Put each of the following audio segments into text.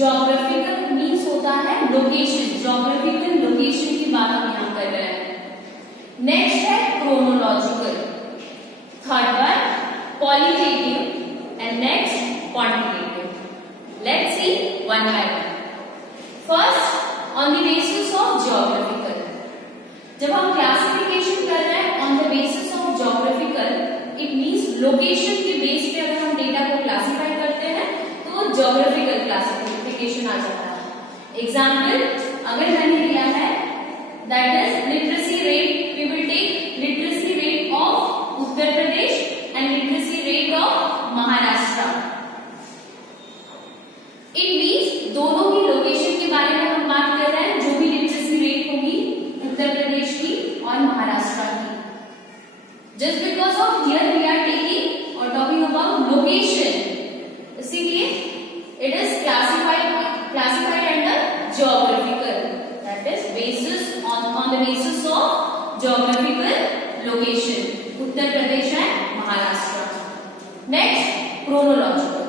Geographical means होता है location, geographical location की बात हम यहाँ कर रहे हैं। नेक्स्ट है chronological, third one qualitative and next quantitative. Let's see one by one. First on the basis of geographical, जब हम क्लासिफिकेशन कर रहे हैं on the basis of geographical, it means location के बेस पे अगर हम डेटा को क्लासिफाई करते हैं तो ज्योग्राफिकल क्लासिफिकेशन आ जाता है। एग्जाम्पल अगर मैंने लिया है that is literacy rate, we will take literacy rate of Uttar Pradesh and literacy rate of Maharashtra. It means दोनों की लोकेशन के बारे में हम बात कर रहे हैं, जो भी लिटरेसी रेट होगी उत्तर प्रदेश की और महाराष्ट्र की। Just because of here we are taking और टॉकिंग अबाउट लोकेशन, इसीलिए it is classified under geographical, that is basis on the basis of geographical location Uttar Pradesh and Maharashtra. Next chronological,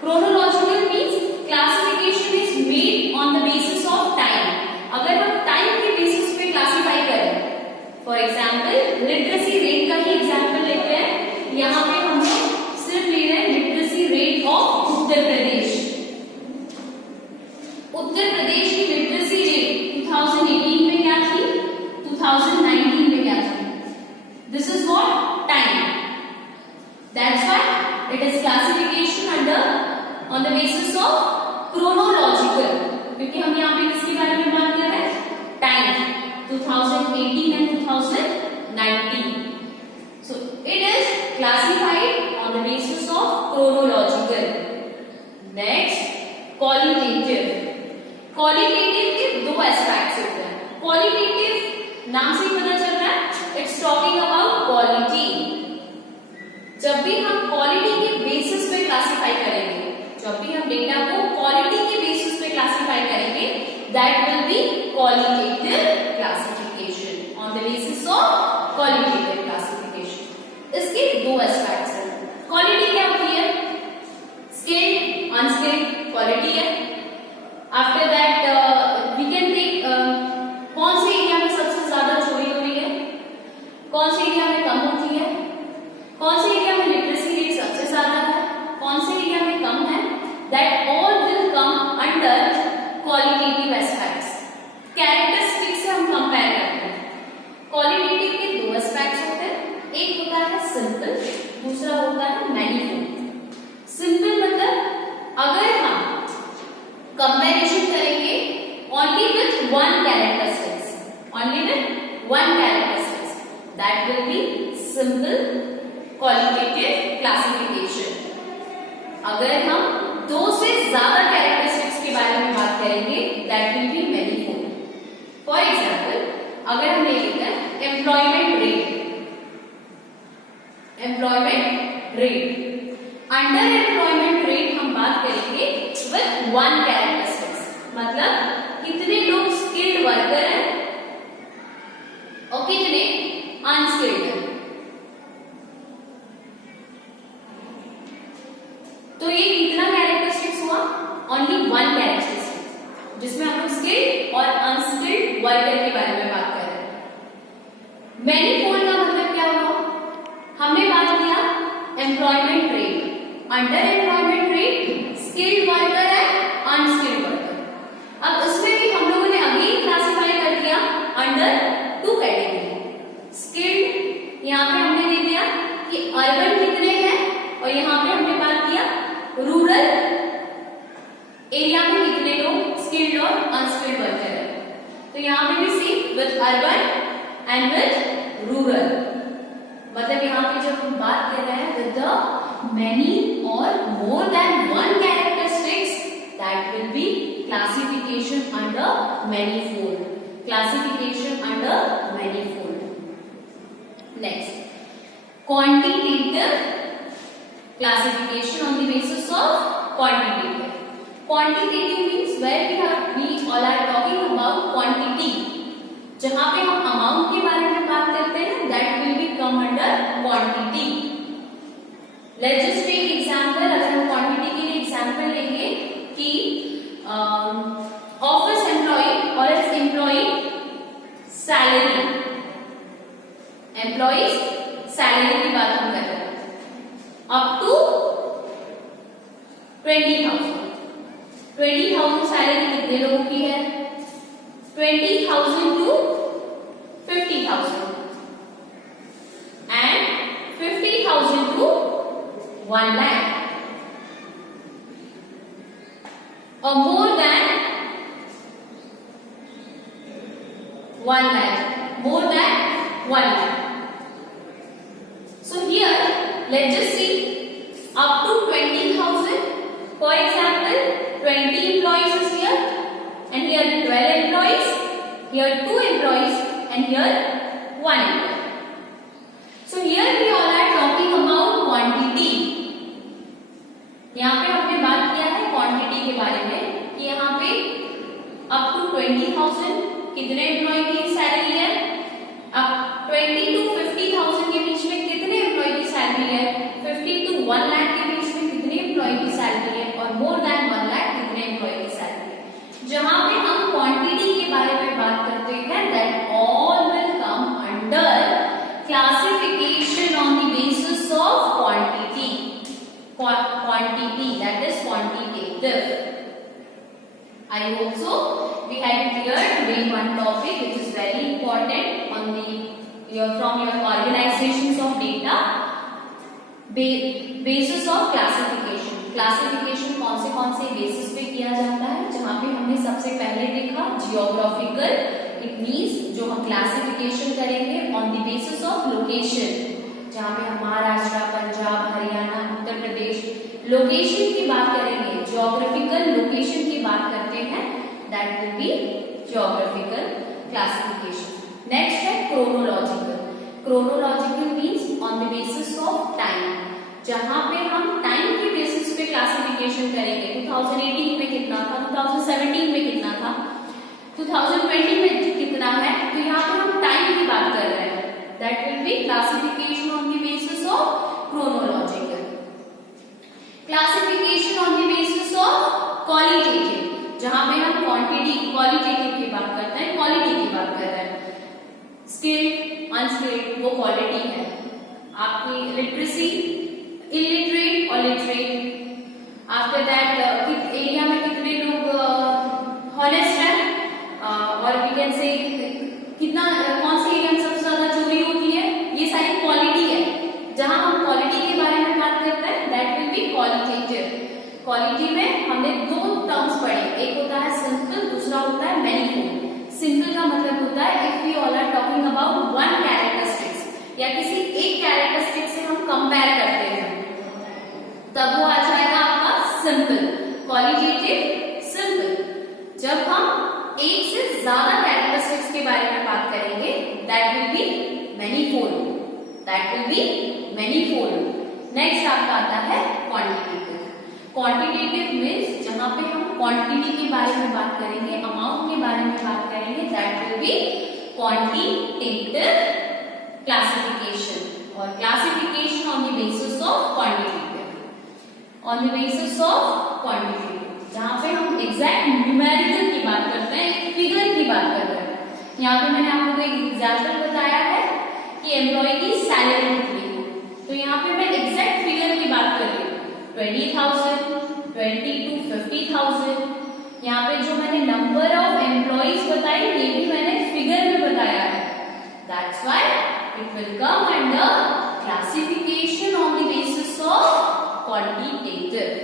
chronological means classification is made on the basis of time. अगर हम time के basis पे classify करें, for example literacy rate का ही example लेते हैं, यहाँ पे हम लोग सिर्फ ले रहे हैं लिटरेसी रेट ऑफ उत्तर प्रदेश। उत्तर प्रदेश की लिटरेसी रेट 2018 में क्या थी, 2019 में क्या थी, this is what time, that's why it is classification under on the basis of chronological, क्योंकि हम यहाँ पे किसके बारे में बात कर रहे हैं, time 2018 and 2019. So it is classified on the basis of chronological. Next, qualitative. Qualitative के दो एस्पेक्ट्स होते हैं। Qualitative नाम से ही पता चल रहा है, it's talking about quality. जब भी हम क्वालिटी के बेसिस पे क्लासिफाई करेंगे, जब भी हम डेटा को क्वालिटी के बेसिस पे क्लासिफाई करेंगे, that will be qualitative classification, on the basis of qualitative classification. इसके दो एस्पेक्ट्स हैं। क्वालिटी क्या होती है, स्किल्ड अनस्किल्ड क्वालिटी है। After that we can take कौन से एरिया में सबसे ज्यादा चोरी हो रही है, कौन से एरिया में कम होती है, कौन से एरिया में लिटरेसी रेट सबसे ज्यादा है, कौन से एरिया में कम है, that all will come under qualitative aspects. Characteristics से हम कंपेयर करते हैं। क्वालिटेटिव के दो एस्पेक्ट्स होते हैं, एक होता है सिंपल, दूसरा होता है मैनिफोल्ड। सिंपल मतलब अगर हम कंपैरिजन करेंगे only with one characteristics, only with one characteristics, that will B simple qualitative classification. अगर हम दो से ज्यादा कैरेक्टरिस्टिक्स के बारे में बात करेंगे, that will B manifold. For example अगर हम ले लेते हैं employment rate, employment rate, under employment rate हम बात करेंगे विथ वन कैरेक्टरिस्टिक्स, मतलब कितने लोग स्किल्ड वर्कर हैं और कितने अनस्किल्ड हैं। तो ये कितना कैरेक्टरिस्टिक्स हुआ, ओनली वन कैरेक्टरिस्टिक्स, जिसमें हम लोग स्किल्ड और अनस्किल्ड वर्कर के बारे में बात कर रहे हैं। मैनिफोल्ड का मतलब क्या हुआ, हमने बात किया employment rate, under employment rate skilled worker है अनस्किल्ड वर्कर। अब उसमें भी हम लोगों ने अगेन क्लासिफाई कर दिया अंडर टू कैटेगरी। स्किल्ड यहाँ पे हमने दे दिया कि अर्बन कितने हैं, और यहाँ पे हमने बात किया रूरल एरिया में कितने लोग स्किल्ड और अनस्किल्ड वर्कर है। तो यहाँ पे भी see with urban and with rural, मतलब यहाँ पे जब हम बात कर रहे हैं विद द मेनी और more than one characteristics, that will B classification under manifold, classification under manifold. Next quantitative classification on the basis of quantitative. Quantitative means where we all are talking about quantity. जहाँ पे हम amount के बारे में बात करते हैं, that will be come under quantity. Let's just take example. अगर हम quantity के लिए example लेंगे कि ऑफिस एम्प्लॉय और as employ salary, employees salary की बात हम कर रहे हैं अप टू 20,000 सैलरी कितने लोगों की है? 20,000 to 50,000 and 50,000 to 1 lakh or more than 1 lakh, more than 1 lakh. So here let's just see up to 20,000. For example, 20 employees is here, and here 12 employees, here 2 employees, and here 1 employee. So here we all are talking about quantity. यहाँ पे हमने बात किया है quantity के बारे में कि यहाँ पे up to 20,000 कितने एम्प्लॉय की सैलरी है, अब 20 to 50,000 के बीच में कितने एम्प्लॉय की सैलरी है, 50 to 1 लाख के बीच में कितने एम्प्लॉय की सैलरी है, और मोर देन 1 लाख कितने एम्प्लॉय की सैलरी है. जहां पे हम क्वांटिटी के बारे में बात करते हैं, that all will come under classification on the basis of quantity. Quantity, that is quantitative. I hope so we had cleared today one topic which is very important on the from your organizations of data, basis of classification. Classification कौन से basis पे किया जाता है? जहाँ पे हमने सबसे पहले देखा geographical, it means जो हम classification करेंगे on the basis of location, जहाँ पे हम महाराष्ट्र, पंजाब, हरियाणा, उत्तर प्रदेश लोकेशन की बात करेंगे, ज्योग्राफिकल लोकेशन की बात करते हैं, that will be geographical classification. Next है chronological. Chronological means on the basis of time, जहां पे हम टाइम के बेसिस पे क्लासिफिकेशन करेंगे. 2018 में कितना था, 2017 में कितना था, 2020 में कितना है, तो यहाँ पे हम टाइम की बात कर रहे हैं. That will be classification on the basis of chronological. Classification on the basis of qualitative, जहाँ पे हम quantity qualitative की बात करते हैं, quality की बात कर रहे हैं. Skilled, unskilled, वो quality है. आपकी literacy, illiterate और literate. After that, एरिया में कितने लोग honest हैं, और we can say कितना कौन से एरिया में सबसे ज्यादा चोरी होती है, ये सारी क्वालिटी है. जहां हम क्वालिटी के बारे में बात करते हैं, that will B qualitative. Quality में हमने दो टर्म्स पढ़े, एक होता है सिंपल, दूसरा होता है मैनीफोल्ड. सिंपल का मतलब होता है if we all are talking about one characteristics, या किसी एक कैरेक्टरिस्टिक से हम कंपेयर करते हैं, तब वो आ जाएगा आपका सिंपल. Qualitative, simple. जब हम एक से ज्यादा कैरेक्टरिस्टिक्स के बारे में बात करेंगे, that will B manifold. That will B manifold. Next आपका आता है क्वांटिटेटिव. क्वांटिटेटिव मींस जहां पे हम क्वांटिटी के बारे में बात करेंगे, अमाउंट के बारे में बात करेंगे, that will be quantitative classification. और classification on the basis of quantitative, on the basis of quantitative, जहां पे हम एग्जैक्ट न्यूमेरिकल की बात करते हैं, एक फिगर की बात कर रहे हैं. यहाँ पे मैंने आपको एक एग्जाम्पल बताया है कि एम्प्लॉय की सैलरी कितनी है, तो यहाँ पे मैं एग्जैक्ट फिगर की बात कर रही हूँ. 20,000, 20 to 50,000. यहाँ पे जो मैंने नंबर ऑफ एम्प्लॉइज बताई, ये भी मैंने फिगर में बताया है. That's why it will come under classification on the basis of quantitative.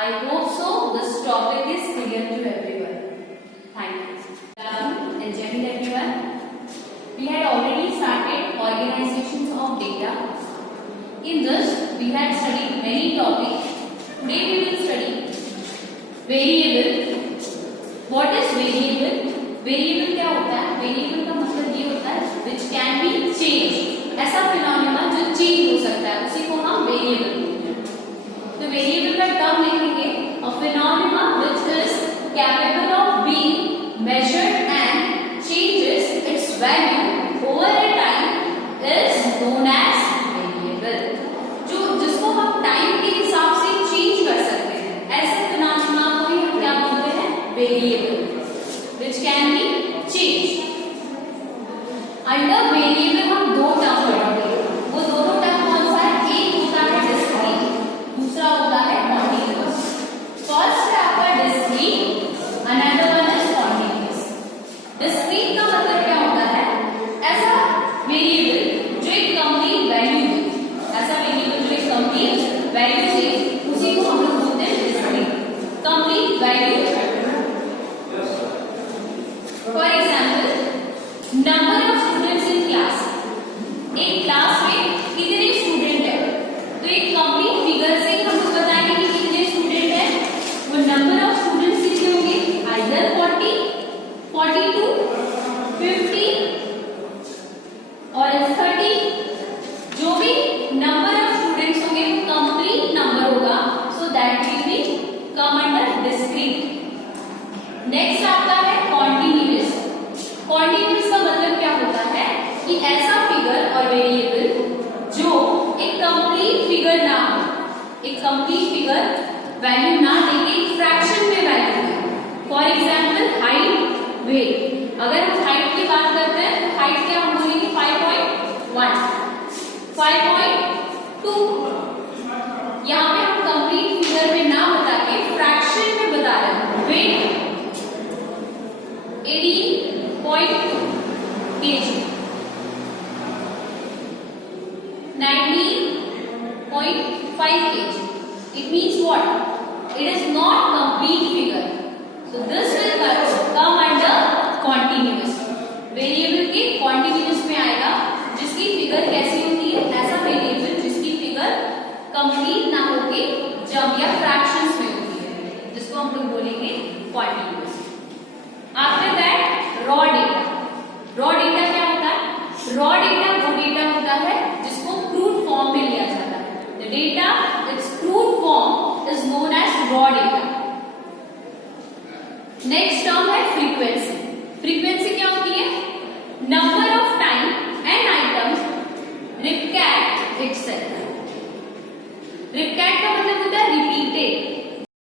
I hope so this topic is clear to everyone. Thank you. And Jamil everyone. We had already started organizations of data. In this, we had studied many topics. Today we will study variable. What is variable? Variable क्या होता है? Variable का मतलब ये होता है which can be changed. ऐसा phenomena जो चेंज हो सकता है, उसी को हम वेरिएबल बोलते हैं. तो वेरिएबल का टर्म लिखेंगे, a phenomena which is capable of being measured and changes its value over a time is known as variable. जो जिसको हम टाइम के हिसाब से चेंज कर सकते हैं, ऐसे फिनोमेना को ही हम क्या बोलते हैं? variable which can be changed. Under variable हम दो टर्म पढ़ेंगे, वो दोनों टर्म कौन सा है? एक होता है डिस्क्रीट, दूसरा होता है कॉन्टिन्यूअस। फर्स्ट है आपका discrete, another one is continuous. Discrete का मतलब क्या होता है? ऐसा वेरिएबल जो एक कंप्लीट वैल्यू दे, ऐसा वेरिएबल जो एक कंप्लीट वैल्यू दे, उसी को हम लोग बोलते हैं discrete. Complete value, for example number of students in class, एक क्लास में कितने स्टूडेंट है, तो एक कंप्लीट फिगर से हम लोग बताएंगे कि कितने स्टूडेंट है। वो नंबर ऑफ स्टूडेंट्स कितने होंगे? आइदर 40, 42, 50 और 30, जो भी नंबर ऑफ स्टूडेंट्स होंगे कंप्लीट नंबर होगा, so that will B come under discrete. Next आपका है कॉन्टिन्यूअस। कॉन्टिन्यूअस का मतलब क्या होता है कि ऐसा फिगर और वेरिएबल जो एक कंप्लीट फिगर ना हो, एक कंप्लीट फिगर वैल्यू ना देके एक फ्रैक्शन में वैल्यू दे। For example height, weight. अगर हम हाइट की बात करते हैं तो हाइट क्या हम बोलेंगे? 5.1, 5.2। यहाँ पे हम कंप्लीट फिगर में ना बता के फ्रैक्शन में बता रहे हैं। Weight 18.2 kg, 19.5 kg. It means what? It is not complete figure. So this will come under continuous. Variable के continuous में आएगा जिसकी फिगर कैसी होती है? ऐसा वेरिएबल जिसकी फिगर कंप्लीट ना होके जब या फ्रैक्शंस में होती है, जिसको हम लोग बोलेंगे continuous. After that raw data. raw data क्या होता है? raw data वो डेटा होता है जिसको crude form में लिया जाता है. The data its crude form is known as raw data. Next term है frequency.